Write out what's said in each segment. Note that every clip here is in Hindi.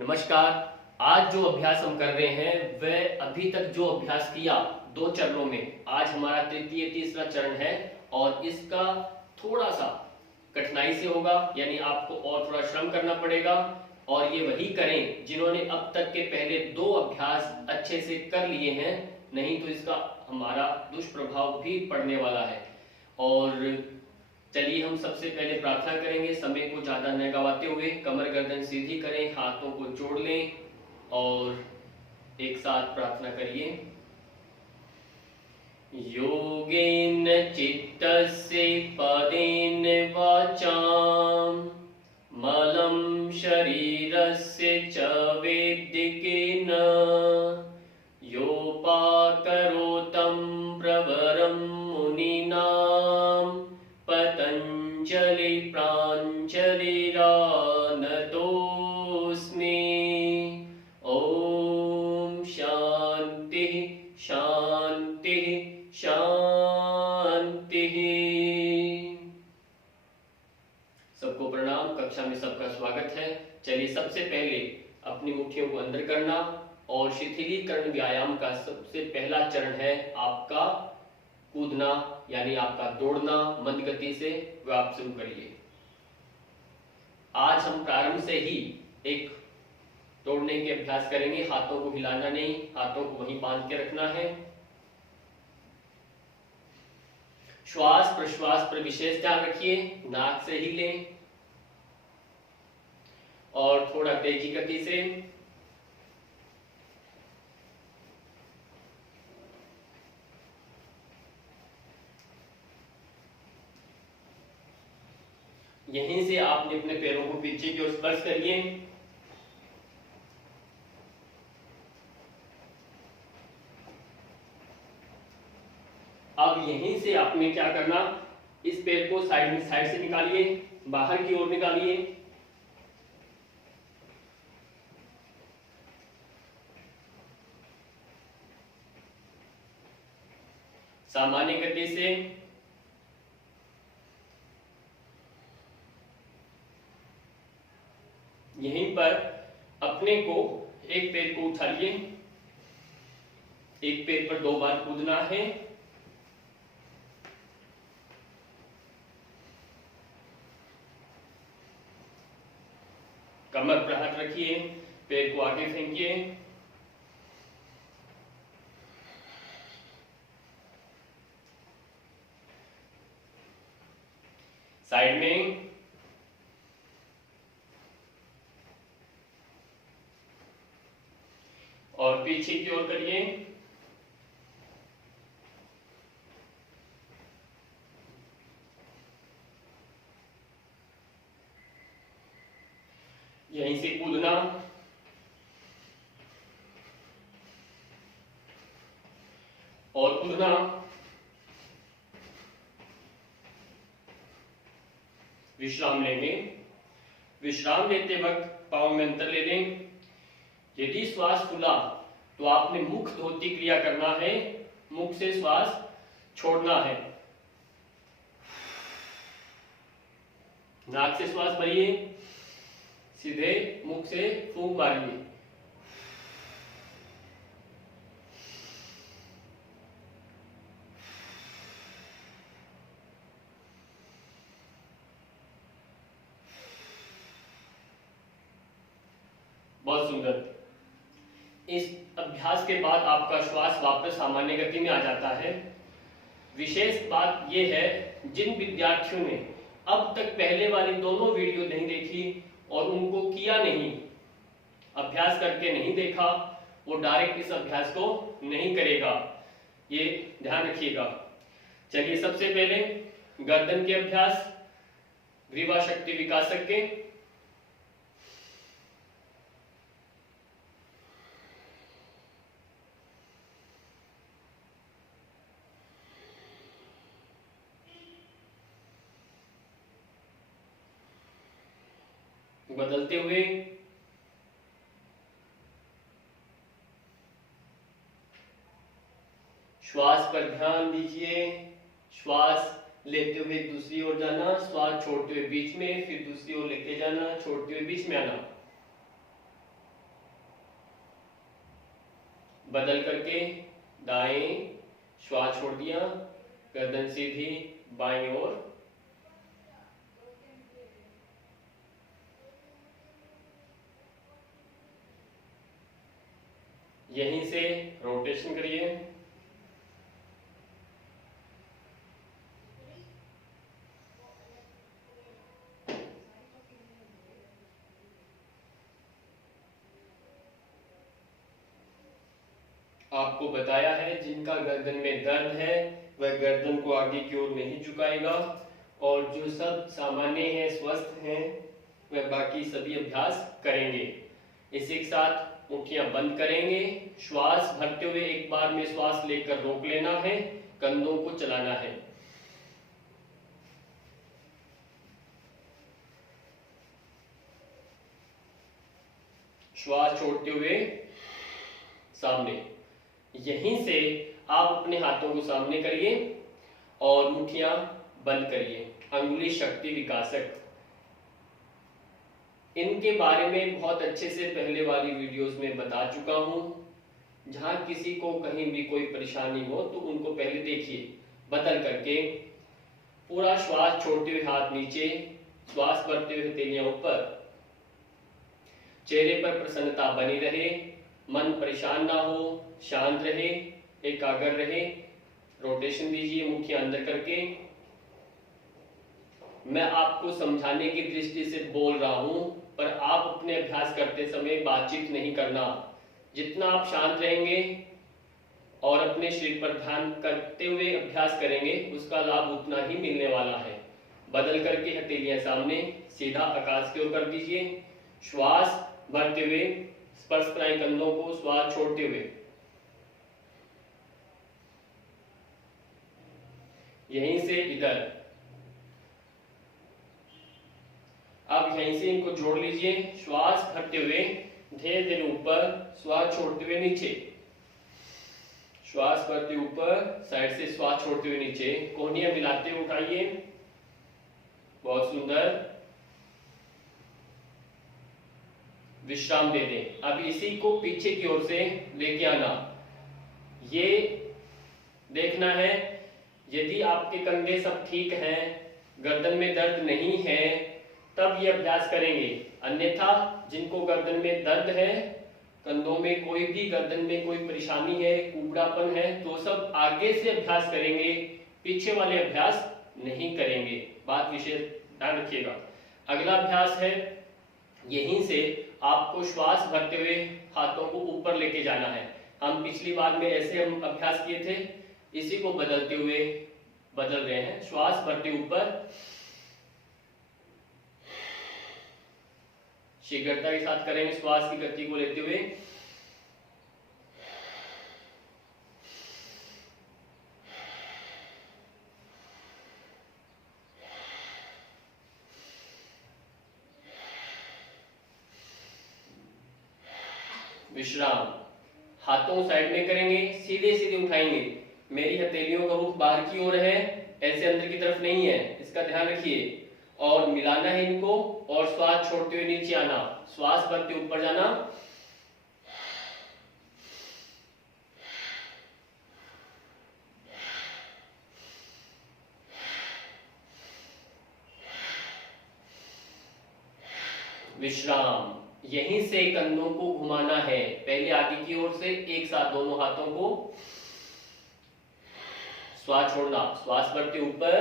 नमस्कार। आज जो अभ्यास हम कर रहे हैं वह अभी तक जो अभ्यास किया दो चरणों में, आज हमारा तृतीय तीसरा चरण है और इसका थोड़ा सा कठिनाई से होगा, यानी आपको और थोड़ा श्रम करना पड़ेगा। और ये वही करें जिन्होंने अब तक के पहले दो अभ्यास अच्छे से कर लिए हैं, नहीं तो इसका हमारा दुष्प्रभाव भी पड़ने वाला है। और चलिए हम सबसे पहले प्रार्थना करेंगे, समय को ज्यादा न गवाते हुए कमर गर्दन सीधी करें, हाथों को जोड़ लें और एक साथ प्रार्थना करिए। योगेन चित्तस्य पदेन वाचां मलं शरीरस्य च वेदिकेन योपाकरोतं प्रवरं मुनीनां पतञ्जलि प्राञ्जलिरानतोऽस्मि। ओम शांति शांति शांति। सबको प्रणाम, कक्षा में सबका स्वागत है। चलिए सबसे पहले अपनी मुट्ठियों को अंदर करना और शिथिलीकरण व्यायाम का सबसे पहला चरण है आपका कूदना, यानी आपका दौड़ना मंद गति से, वह आप शुरू करिए। आज हम प्रारंभ से ही एक दौड़ने के अभ्यास करेंगे। हाथों को हिलाना नहीं, हाथों को वहीं बांध के रखना है। श्वास प्रश्वास पर विशेष ध्यान रखिए, नाक से ही लें और थोड़ा तेजी गति से। यहीं से आपने अपने पैरों को पीछे की ओर स्पर्श करिए। अब यहीं से आपने क्या करना, इस पैर को साइड से निकालिए, बाहर की ओर निकालिए। सामान्य गति से यहीं पर अपने को एक पैर को उठाइए, एक पैर पर 2 बार कूदना है। कमर पर हाथ रखिए, पैर को आगे फेंकिए। साइड में और पीछे की ओर करिए। यहीं से कूदना और कूदना। विश्राम लेंगे। विश्राम लेते वक्त पांव में अंतर ले लें। यदि श्वास खुला तो आपने मुख धोती क्रिया करना है, मुख से श्वास छोड़ना है। नाक से श्वास भरिए, सीधे मुख से फूंक मारिए। बहुत सुंदर। इस अभ्यास के बाद आपका श्वास वापस सामान्य गति में आ जाता है। विशेष बात यह है, जिन विद्यार्थियों ने अब तक पहले वाली दोनों वीडियो नहीं देखी और उनको किया नहीं, अभ्यास करके नहीं देखा, वो डायरेक्ट इस अभ्यास को नहीं करेगा, ये ध्यान रखिएगा। चलिए सबसे पहले गर्दन के अभ्यास, ग्रीवा शक्ति विकासक के। बदलते हुए श्वास पर ध्यान दीजिए। श्वास लेते हुए दूसरी ओर जाना, श्वास छोड़ते हुए बीच में, फिर दूसरी ओर लेते जाना, छोड़ते हुए बीच में आना। बदल करके दाएं, श्वास छोड़ दिया, गर्दन सीधी बाईं ओर, यहीं से रोटेशन करिए। आपको बताया है जिनका गर्दन में दर्द है वह गर्दन को आगे की ओर नहीं झुकाएगा, और जो सब सामान्य है, स्वस्थ हैं, वह बाकी सभी अभ्यास करेंगे। इसी के साथ मुट्ठियां बंद करेंगे। श्वास भरते हुए एक बार में श्वास लेकर रोक लेना है, कंधों को चलाना है। श्वास छोड़ते हुए सामने, यहीं से आप अपने हाथों को सामने करिए और मुट्ठियां बंद करिए। अंगुली शक्ति विकासक, इनके बारे में बहुत अच्छे से पहले वाली वीडियोस में बता चुका हूं। जहां किसी को कहीं भी कोई परेशानी हो तो उनको पहले देखिए। बदल करके पूरा श्वास छोड़ते हुए हाथ नीचे, श्वास भरते हुए हथेलियां ऊपर, चेहरे पर प्रसन्नता बनी रहे, मन परेशान ना हो, शांत रहे, एकाग्र रहे। रोटेशन दीजिए मुट्ठियां अंदर करके। मैं आपको समझाने की दृष्टि से बोल रहा हूं, पर आप अपने अभ्यास करते समय बातचीत नहीं करना। जितना आप शांत रहेंगे और अपने शरीर पर ध्यान करते हुए अभ्यास करेंगे, उसका लाभ उतना ही मिलने वाला है। बदल करके हथेलियां सामने, सीधा आकाश की ओर कर दीजिए। श्वास भरते हुए स्पर्श कराएं कंधों को, श्वास छोड़ते हुए यहीं से इधर। अब यहीं से इनको जोड़ लीजिए। श्वास भरते हुए धीरे धीरे ऊपर, श्वास छोड़ते हुए नीचे, श्वास भरते ऊपर, साइड से श्वास छोड़ते हुए नीचे। कोहनियां मिलाते हुए उठाइए, बहुत सुंदर। विश्राम दे दें। अब इसी को पीछे की ओर से लेके आना। ये देखना है यदि आपके कंधे सब ठीक हैं, गर्दन में दर्द नहीं है, तब ये अभ्यास करेंगे। अन्यथा जिनको गर्दन में दर्द है, कंधों में कोई भी गर्दन में कोई परेशानी है, कुबड़ापन है, तो सब आगे से अभ्यास करेंगे, पीछे वाले अभ्यास नहीं करेंगे। बात विशेष ध्यान रखिएगा। अगला अभ्यास है, यहीं से आपको श्वास भरते हुए हाथों को ऊपर लेके जाना है। हम पिछली बार में ऐसे हम अभ्यास किए थे, इसी को बदलते हुए बदल रहे हैं। श्वास भरते ऊपर, शीघ्रता के साथ करेंगे, श्वास की गति को लेते हुए। विश्राम। हाथों साइड में करेंगे, सीधे सीधे उठाएंगे। मेरी हथेलियों का रुख बाहर की ओर है, ऐसे अंदर की तरफ नहीं है, इसका ध्यान रखिए। और मिलाना है इनको, और श्वास छोड़ते हुए नीचे आना, श्वास भरते ऊपर जाना। विश्राम। यहीं से कंधों को घुमाना है, पहले आगे की ओर से, एक साथ दोनों हाथों को। श्वास छोड़ना, श्वास भरते ऊपर,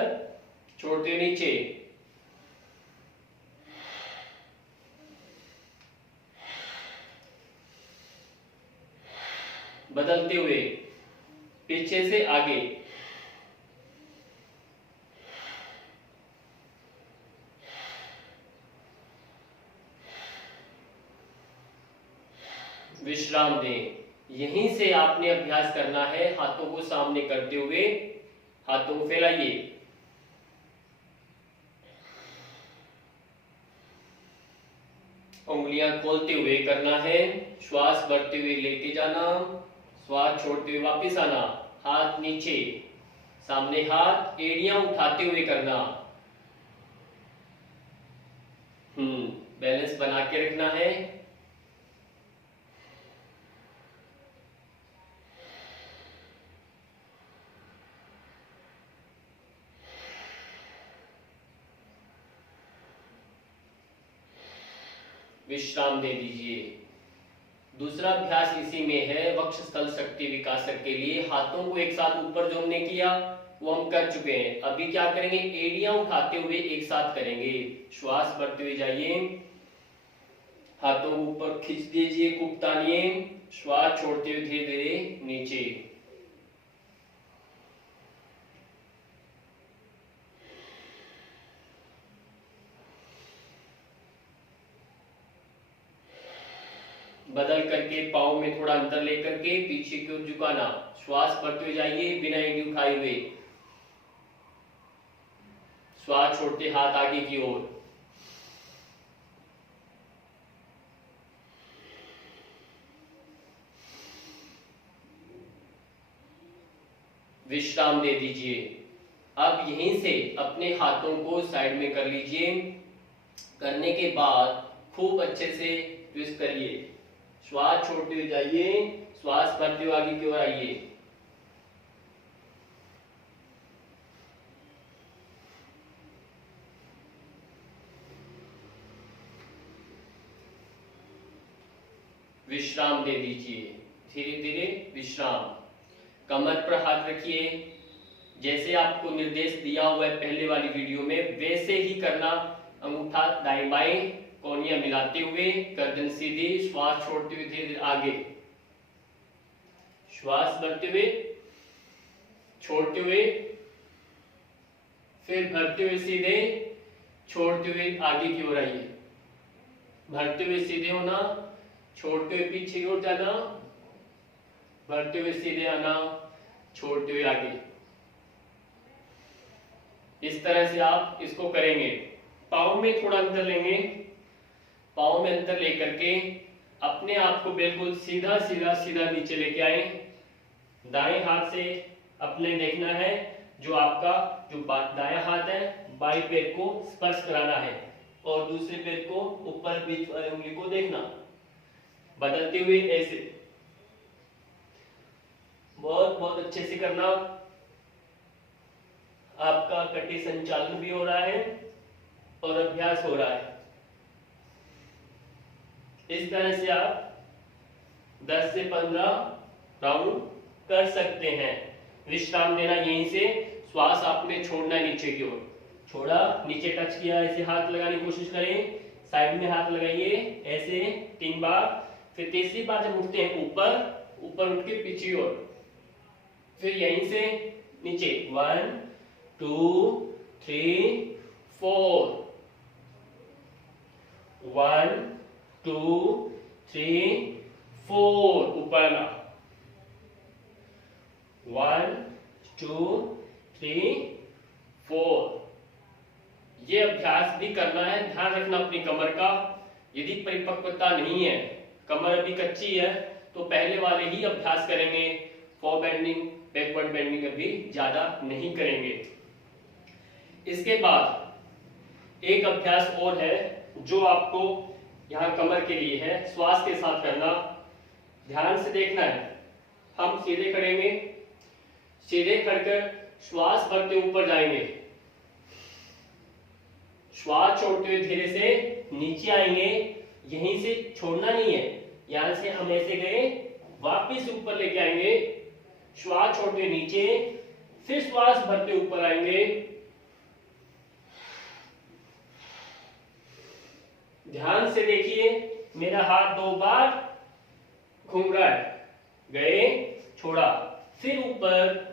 छोड़ते हुए नीचे। बदलते हुए पीछे से आगे। विश्राम दें। यहीं से आपने अभ्यास करना है, हाथों को सामने करते हुए, हाथों को फैलाइए। उंगलियां खोलते हुए करना है, श्वास भरते हुए लेके जाना, श्वास छोड़ते हुए वापस आना। हाथ नीचे, सामने हाथ, एड़ियां उठाते हुए करना। बैलेंस बना के रखना है। विश्राम दे दीजिए। दूसरा अभ्यास इसी में है, वक्षस्थल शक्ति विकासक के लिए हाथों को एक साथ ऊपर जो हमने किया वो हम कर चुके हैं। अभी क्या करेंगे, एड़ियां उठाते हुए एक साथ करेंगे। श्वास भरते हुए जाइए, हाथों को ऊपर खींच दीजिए, खूब तानिए, श्वास छोड़ते हुए धीरे धीरे नीचे। बदल करके पाँव में थोड़ा अंतर लेकर के पीछे की ओर झुकाना। श्वास भरते हुए जाइए बिना एड़ी उठाए हुए। श्वास छोड़ते हाथ आगे की ओर। विश्राम दे दीजिए। अब यहीं से अपने हाथों को साइड में कर लीजिए। करने के बाद खूब अच्छे से ट्विस्ट करिए। श्वास छोड़ते हुए जाइए, श्वास भरते हुए आगे की ओर आइए। विश्राम दे दीजिए, धीरे धीरे विश्राम। कमर पर हाथ रखिए, जैसे आपको निर्देश दिया हुआ है पहले वाली वीडियो में वैसे ही करना। अंगूठा दाएं बाएं कोहनियां मिलाते हुए, गर्दन सीधी, श्वास छोड़ते हुए धीरे धीरे आगे। श्वास भरते हुए, छोड़ते हुए, फिर भरते हुए सीधे, छोड़ते हुए आगे की ओर आइए। भरते हुए सीधे होना, छोड़ते हुए पीछे की ओर जाना, भरते हुए सीधे आना, छोड़ते हुए आगे। इस तरह से आप इसको करेंगे। पाँव में थोड़ा अंतर लेंगे। पाँव में अंतर लेकर के अपने आप को बिल्कुल सीधा सीधा सीधा नीचे लेके आए। दाएं हाथ से अपने देखना है जो आपका जो दायां हाथ है बाएं पैर को स्पर्श कराना है और दूसरे पैर को ऊपर बीच वाली उंगली को देखना। बदलते हुए ऐसे बहुत बहुत अच्छे से करना। आपका कटी संचालन भी हो रहा है और अभ्यास हो रहा है। इस तरह से आप 10 से 15 राउंड कर सकते हैं। विश्राम देना यहीं से। श्वास आपने छोड़ना है नीचे की ओर। छोड़ा, नीचे टच किया, ऐसे हाथ लगाने की कोशिश करें। साइड में हाथ लगाइए ऐसे 3 बार। फिर तीसरी बार जब उठते हैं ऊपर, ऊपर उठ के पीछे ओर, फिर यहीं से नीचे 1 2 3 4 1 2 3 4 ऊपर आना 1 2 3 4। ये अभ्यास भी करना है। ध्यान रखना अपनी कमर का। यदि परिपक्वता नहीं है, कमर अभी कच्ची है, तो पहले वाले ही अभ्यास करेंगे। फॉर बेंडिंग, बैकवर्ड बेंडिंग अभी ज्यादा नहीं करेंगे। इसके बाद एक अभ्यास और है जो आपको यहाँ कमर के लिए है। श्वास के साथ करना। ध्यान से देखना है। हम सीधे खड़ेंगे, सीधे खड़कर श्वास भरते ऊपर जाएंगे। श्वास छोड़ते हुए धीरे से नीचे आएंगे। यहीं से छोड़ना नहीं है। यहां से हम ऐसे गए, वापिस ऊपर लेके आएंगे। श्वास छोड़ते हुए नीचे, फिर श्वास भरते ऊपर आएंगे। ध्यान से देखिए, मेरा हाथ 2 बार घूम रहा है। गए, छोड़ा, फिर ऊपर।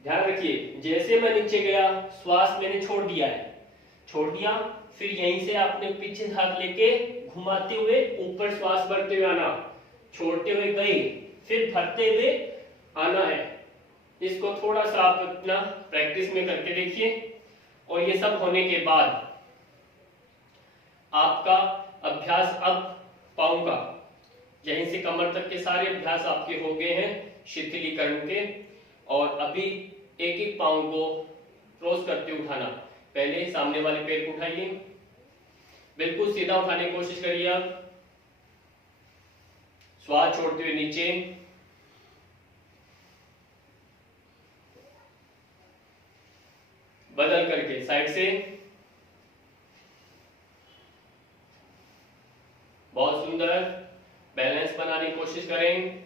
ध्यान रखिए, जैसे मैं नीचे गया, श्वास मैंने छोड़ दिया है, छोड़ दिया, फिर यहीं से आपने पीछे हाथ लेके घुमाते हुए ऊपर श्वास भरते हुए आना, छोड़ते हुए गए, फिर भरते हुए आना है। इसको थोड़ा सा आप अपना प्रैक्टिस में करके देखिए। और ये सब होने के बाद आपका अभ्यास अब पाँव का, यहीं से कमर तक के सारे अभ्यास आपके हो गए हैं शिथिलीकरण के। और अभी एक एक पाँव को क्रॉस करते उठाना। पहले सामने वाले पैर को उठाइए, बिल्कुल सीधा उठाने की कोशिश करिए आप। श्वास छोड़ते हुए नीचे, बदल करके साइड से सुंदर। बैलेंस बनाने की कोशिश करें।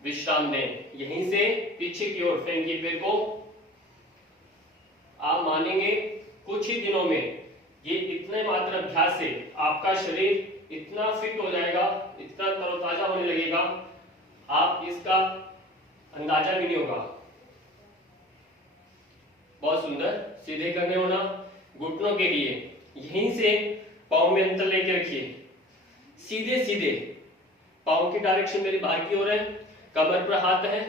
विश्राम दें। यहीं से पीछे की ओर फेंकिए पैर को। आप मानेंगे कुछ ही दिनों में ये इतने मात्र अभ्यास से आपका शरीर इतना फिट हो जाएगा, इतना तरोताजा होने लगेगा, आप इसका अंदाजा भी नहीं होगा। बहुत सुंदर। सीधे करने होना। घुटनों के लिए यहीं से पाँव में अंतर लेके रखिए। सीधे सीधे पाँव की डायरेक्शन मेरी बाहर की ओर है, कमर पर हाथ है,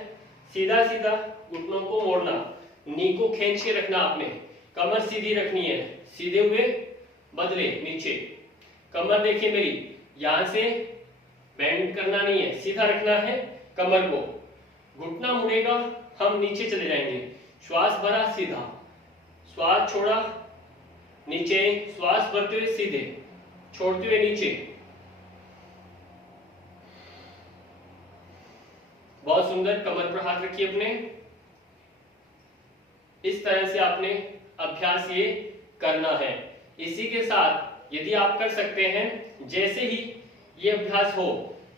सीधा सीधा घुटनों को मोड़ना, नी को खींच के रखना। आपने कमर सीधी रखनी है, सीधे हुए बदले नीचे। कमर देखिए मेरी, यहां से बेंड करना नहीं है, सीधा रखना है कमर को। घुटना मुड़ेगा, हम नीचे चले जाएंगे। श्वास भरा, सीधा, श्वास छोड़ा, नीचे, श्वास भरते हुए सीधे, छोड़ते हुए नीचे। बहुत सुंदर। कमर पर हाथ रखिए अपने। इस तरह से आपने अभ्यास ये करना है। इसी के साथ यदि आप कर सकते हैं, जैसे ही ये अभ्यास हो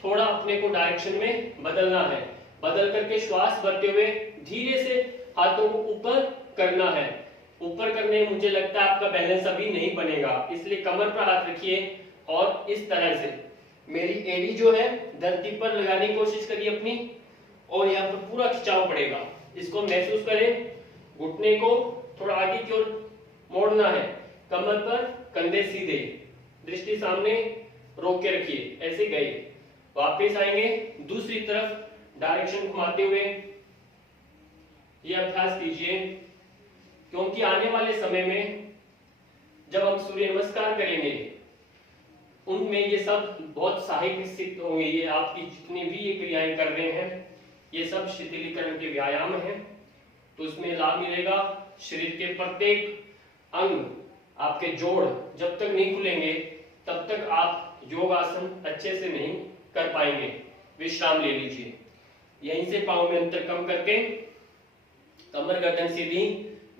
थोड़ा अपने को डायरेक्शन में बदलना है, बदल करके श्वास भरते हुए धीरे से हाथों को ऊपर करना है। ऊपर करने में मुझे लगता है आपका बैलेंस अभी नहीं बनेगा, इसलिए कमर पर हाथ रखिए और इस तरह से मेरी एड़ी जो है धरती पर लगाने की कोशिश करिए अपनी, और यहाँ पर पूरा खिंचाव पड़ेगा। इसको महसूस करें। घुटने को थोड़ा आगे की ओर मोड़ना है, कमर पर कंधे सीधे, दृष्टि सामने, रोक के रखिए। ऐसे गए, वापस आएंगे दूसरी तरफ डायरेक्शन घुमाते हुए। ये अभ्यास कीजिए, क्योंकि आने वाले समय में जब हम सूर्य नमस्कार करेंगे उनमें ये सब बहुत सहायक सिद्ध होंगे। ये आपकी जितनी भी ये क्रियाएं कर रहे हैं ये सब शिथिलीकरण के व्यायाम हैं, तो उसमें लाभ मिलेगा। शरीर के प्रत्येक अंग, आपके जोड़ जब तक नहीं खुलेंगे तब तक आप योगासन अच्छे से नहीं कर पाएंगे। विश्राम ले लीजिए। यहीं से पाँव में अंतर कम करके कमर गर्दन सीधी,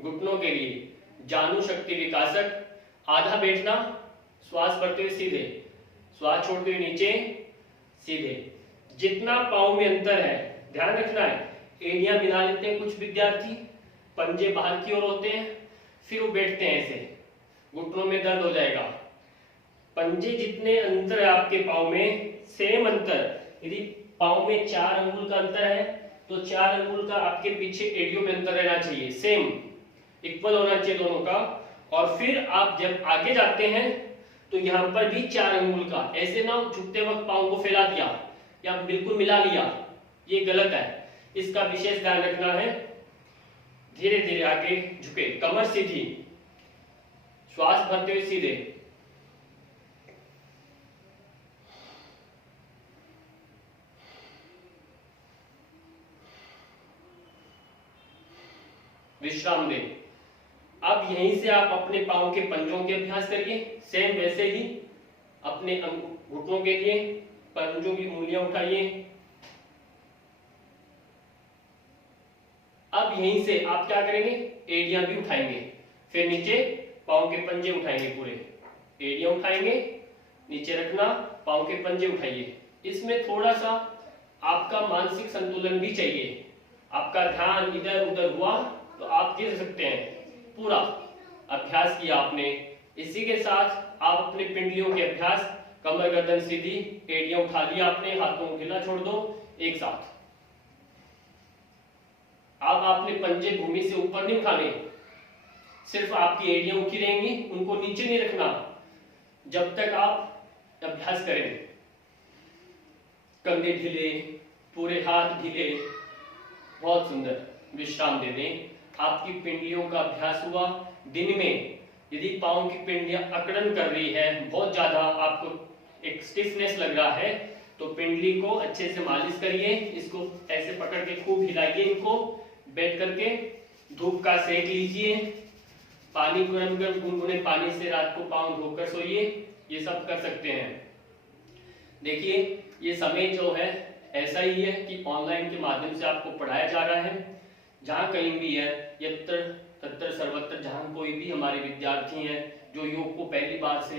घुटनों के लिए जानु शक्ति विकासक। आधा बैठना, श्वास भरते हुए सीधे, श्वास छोड़ते हुए नीचे, सीधे। जितना पाँव में अंतर है ध्यान रखना है। एड़ियां मिला लेते हैं कुछ विद्यार्थी, पंजे बाहर की ओर होते हैं, फिर वो बैठते हैं ऐसे, घुटनों में दर्द हो जाएगा। पंजे जितने अंतर है आपके पाँव में, सेम अंतर। यदि पाँव में 4 अंगुल का अंतर है तो 4 अंगुल का आपके पीछे एड़ियों में अंतर रहना चाहिए, सेम इक्वल होना चाहिए दोनों का। और फिर आप जब आगे जाते हैं तो यहाँ पर भी 4 अंगुल का, ऐसे ना झुकते वक्त पाँव को फैला दिया या बिल्कुल मिला लिया, ये गलत है। इसका विशेष ध्यान रखना है। धीरे धीरे आगे झुके, कमर सीधी, श्वास भरते हुए सीधे। विश्राम दें। अब यहीं से आप अपने पाँव के पंजों के अभ्यास करिए। सेम वैसे ही अपने घुटनों के लिए पंजों की उंगलियां उठाइए। अब यहीं से आप क्या करेंगे, एड़ियां भी उठाएंगे, फिर नीचे पाँव के पंजे उठाएंगे, पूरे एड़ियां उठाएंगे, नीचे रखना, पाँव के पंजे उठाइए। इसमें थोड़ा सा आपका मानसिक संतुलन भी चाहिए। आपका ध्यान इधर उधर हुआ तो आप गिर सकते हैं। पूरा अभ्यास किया आपने। इसी के साथ आप अपने पिंडलियों के अभ्यास, कमर गर्दन सीधी, एड़ियां उठा लिया आपने, हाथों को ढीला छोड़ दो एक साथ। अब आपने पंजे भूमि से ऊपर नहीं उठाने, सिर्फ आपकी एड़ियां उठी रहेंगी, उनको नीचे नहीं रखना जब तक आप अभ्यास करें। कंधे ढीले, पूरे हाथ ढीले। बहुत सुंदर। विश्राम दे दें। आपकी पिंडलियों का अभ्यास हुआ। दिन में यदि पाँव की पिंडलियां अकड़न कर रही है, बहुत ज्यादा आपको एक स्टिफनेस लग रहा है, तो पिंडली को अच्छे से मालिश करिए। इसको ऐसे पकड़ के खूब हिलाइए, इनको बैठ करके धूप का सेक लीजिए। पानी गर्म गर्म गुनगुने पानी से रात को पाँव धोकर सोइए। ये सब कर सकते हैं। देखिए ये समय जो है ऐसा ही है कि ऑनलाइन के माध्यम से आपको पढ़ाया जा रहा है। जहाँ कहीं भी है, यत्र तत्र सर्वत्र जहाँ कोई भी हमारे विद्यार्थी हैं जो योग को पहली बार से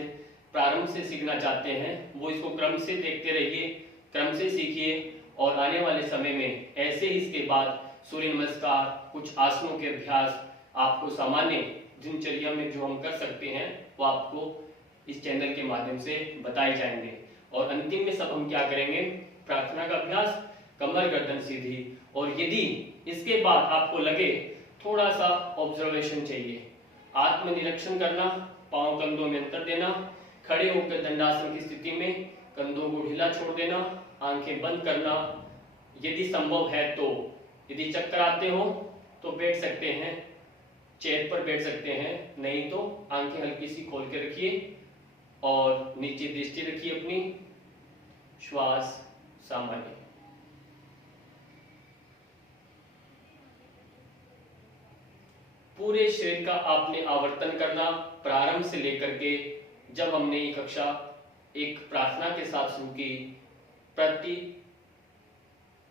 प्रारंभ से सीखना चाहते हैं, वो इसको क्रम से देखते रहिए, क्रम से सीखिए और आने वाले समय में ऐसे ही इसके बाद सूर्य नमस्कार, कुछ आसनों के अभ्यास आपको सामान्य दिनचर्या में जो हम कर सकते हैं वो आपको इस चैनल के माध्यम से बताए जाएंगे। और अंतिम में सब हम क्या करेंगे, प्रार्थना का अभ्यास, कमर गर्दन सीधी, और यदि इसके बाद आपको लगे थोड़ा सा ऑब्जर्वेशन चाहिए, आत्मनिरीक्षण करना, पांव कंधों में अंतर देना, खड़े होकर दंडासन की स्थिति में कंधों को ढीला छोड़ देना, आंखें बंद करना, यदि संभव है तो यदि चक्कर आते हो तो बैठ सकते हैं, चेयर पर बैठ सकते हैं, नहीं तो आंखें हल्की सी खोल के रखिए और नीचे दृष्टि रखिए अपनी, श्वास सामान्य। पूरे शरीर का आपने आवर्तन करना, प्रारंभ से लेकर के जब हमने ये कक्षा एक प्रार्थना के साथ शुरू की, प्रति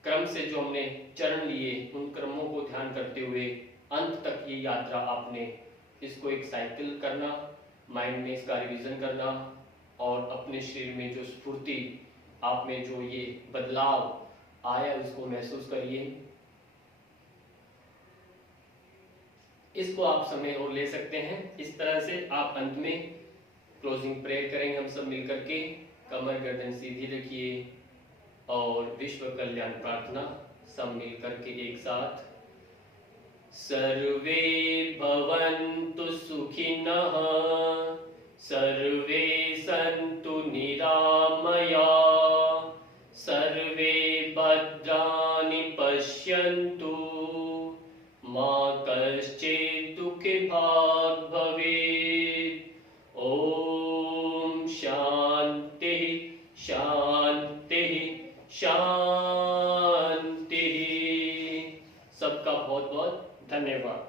क्रम से जो हमने चरण लिए उन क्रमों को ध्यान करते हुए अंत तक ये यात्रा आपने इसको एक साइकिल करना, माइंड में इसका रिवीजन करना और अपने शरीर में जो स्फूर्ति आप में जो ये बदलाव आया उसको महसूस करिए। इसको आप समय और ले सकते हैं। इस तरह से आप अंत में क्लोजिंग प्रेयर करेंगे हम सब मिलकर के। कमर गर्दन सीधी रखिए और विश्व कल्याण प्रार्थना सब मिलकर के एक साथ। सर्वे भवन्तु सुखिनः, सर्वे सन्तु निरामया, सर्वे भद्राणि पश्यन्तु, मा कश्चित् दुःखभाग् भवेत्। ओम शांति शांति शांति। सबका बहुत बहुत धन्यवाद।